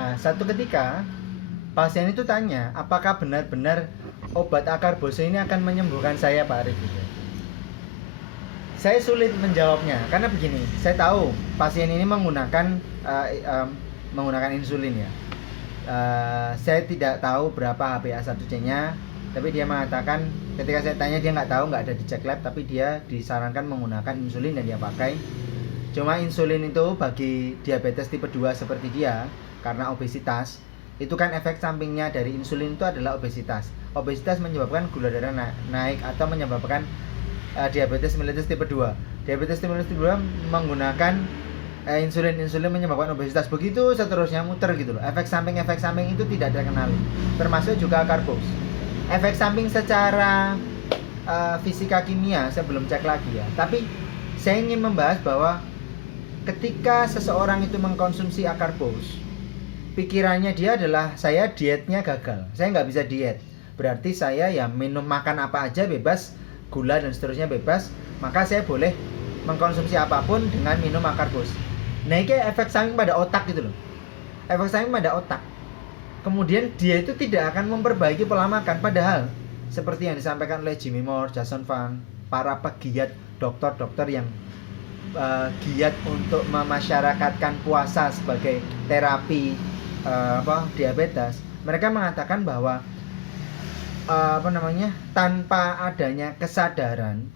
Nah, satu ketika pasien itu tanya, apakah benar-benar obat akarbose ini akan menyembuhkan saya, Pak Arif? Saya sulit menjawabnya karena begini, saya tahu pasien ini menggunakan insulin ya. Saya tidak tahu berapa HbA1c-nya, tapi dia mengatakan ketika saya tanya dia nggak tahu, nggak ada di cek lab, tapi dia disarankan menggunakan insulin dan dia pakai. Cuma insulin itu bagi diabetes tipe 2 seperti dia, karena obesitas, itu kan efek sampingnya dari insulin itu adalah obesitas. Obesitas menyebabkan gula darah naik atau menyebabkan diabetes mellitus tipe 2. Diabetes mellitus tipe 2 menggunakan insulin menyebabkan obesitas, begitu seterusnya muter gitu loh. Efek samping itu tidak terkenali, termasuk juga karbos. Efek samping secara fisika kimia saya belum cek lagi ya, tapi saya ingin membahas bahwa ketika seseorang itu mengkonsumsi akarbos, pikirannya dia adalah saya dietnya gagal, saya nggak bisa diet, berarti saya ya minum makan apa aja bebas, gula dan seterusnya bebas, maka saya boleh mengkonsumsi apapun dengan minum akarbos. Nah, ini efek samping pada otak gitu loh. Efek samping pada otak. Kemudian dia itu tidak akan memperbaiki pola makan, padahal seperti yang disampaikan oleh Jimmy Moore, Jason Fung, para pegiat dokter-dokter yang giat untuk memasyarakatkan puasa sebagai terapi diabetes. Mereka mengatakan bahwa tanpa adanya kesadaran,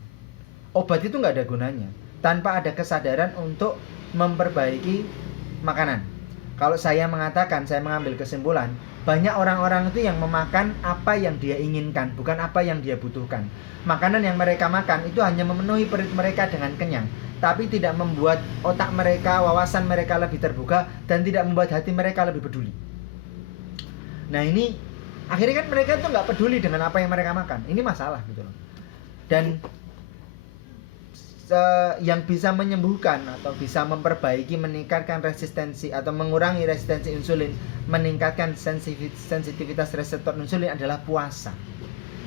obat itu nggak ada gunanya. Tanpa ada kesadaran untuk memperbaiki makanan. Kalau saya mengatakan, saya mengambil kesimpulan, banyak orang-orang itu yang memakan apa yang dia inginkan, bukan apa yang dia butuhkan. Makanan yang mereka makan itu hanya memenuhi perut mereka dengan kenyang, tapi tidak membuat otak mereka, wawasan mereka lebih terbuka, dan tidak membuat hati mereka lebih peduli. Nah, ini akhirnya kan mereka tuh nggak peduli dengan apa yang mereka makan. Ini masalah gitu loh. Dan yang bisa menyembuhkan atau bisa memperbaiki, meningkatkan resistensi atau mengurangi resistensi insulin, meningkatkan sensitivitas reseptor insulin adalah puasa.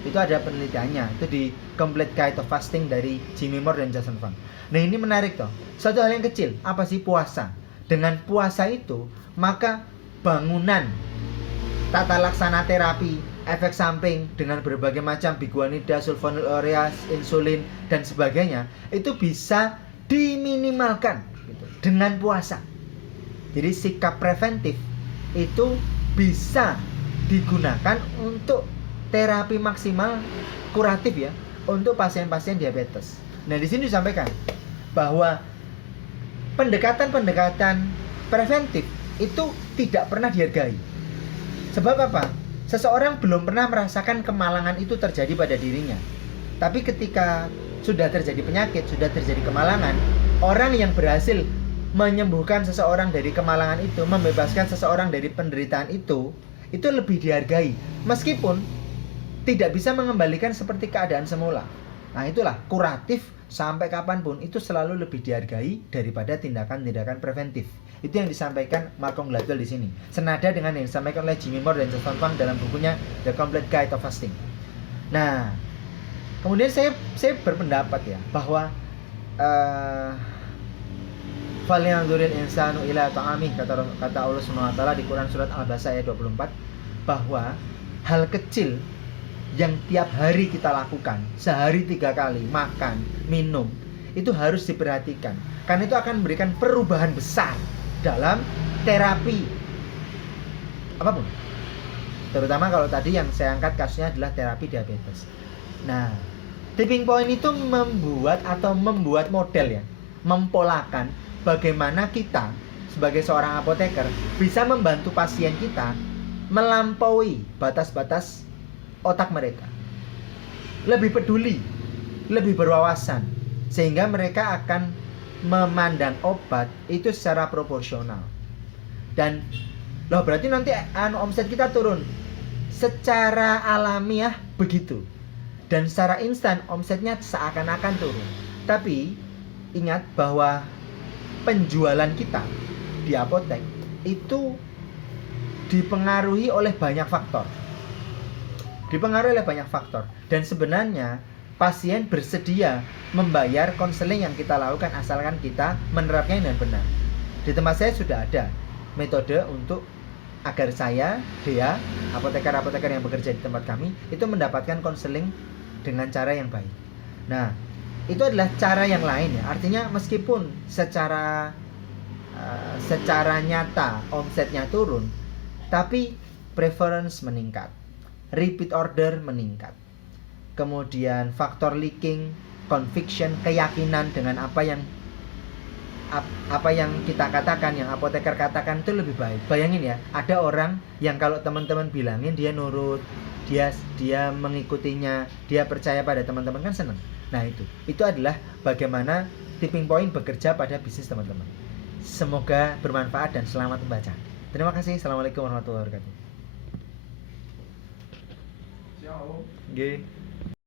Itu ada penelitiannya, itu di Complete Guide of Fasting dari Jimmy Moore dan Jason Fung. Nah, ini menarik toh. Satu hal yang kecil, apa sih puasa? Dengan puasa itu, maka bangunan tata laksana terapi, efek samping dengan berbagai macam biguanida, sulfonylureas, insulin dan sebagainya itu bisa diminimalkan gitu, dengan puasa. Jadi sikap preventif itu bisa digunakan untuk terapi maksimal kuratif ya untuk pasien-pasien diabetes. Nah, di sini disampaikan bahwa pendekatan preventif itu tidak pernah dihargai. Sebab apa? Seseorang belum pernah merasakan kemalangan itu terjadi pada dirinya. Tapi ketika sudah terjadi penyakit, sudah terjadi kemalangan, orang yang berhasil menyembuhkan seseorang dari kemalangan itu, membebaskan seseorang dari penderitaan itu lebih dihargai. Meskipun tidak bisa mengembalikan seperti keadaan semula. Nah, itulah kuratif sampai kapanpun itu selalu lebih dihargai daripada tindakan-tindakan preventif. Itu yang disampaikan Malcolm Gladwell di sini. Senada dengan yang disampaikan oleh Jimmy Moore dan Jason Fung dalam bukunya The Complete Guide of Fasting. Nah, kemudian saya berpendapat ya bahwa falyanzuril insanu ila ta'amih, kata Allah Subhanahu wa taala di Quran surat Al-Baqarah ayat 24, bahwa hal kecil yang tiap hari kita lakukan, sehari 3 kali makan, minum, itu harus diperhatikan karena itu akan memberikan perubahan besar dalam terapi apapun, terutama kalau tadi yang saya angkat kasusnya adalah terapi diabetes. Nah, tipping point itu membuat model ya, mempolakan bagaimana kita sebagai seorang apoteker bisa membantu pasien kita melampaui batas-batas otak mereka, lebih peduli, lebih berwawasan, sehingga mereka akan memandang obat itu secara proporsional. Dan loh, berarti nanti omset kita turun. Secara alamiah begitu. Dan secara instan omsetnya seakan-akan turun. Tapi ingat bahwa penjualan kita di apotek itu dipengaruhi oleh banyak faktor. Dan sebenarnya pasien bersedia membayar konseling yang kita lakukan asalkan kita menerapkannya dengan benar. Di tempat saya sudah ada metode untuk agar saya, dia, apoteker-apoteker yang bekerja di tempat kami itu mendapatkan konseling dengan cara yang baik. Nah, itu adalah cara yang lain ya. Artinya meskipun secara nyata omsetnya turun, tapi preference meningkat, repeat order meningkat, kemudian faktor leaking, conviction, keyakinan dengan apa yang kita katakan, yang apoteker katakan itu lebih baik. Bayangin ya, ada orang yang kalau teman-teman bilangin dia nurut, dia mengikutinya, dia percaya pada teman-teman, kan seneng. Nah itu adalah bagaimana tipping point bekerja pada bisnis teman-teman. Semoga bermanfaat dan selamat membaca. Terima kasih. Assalamualaikum warahmatullahi wabarakatuh. Ciao. Oke.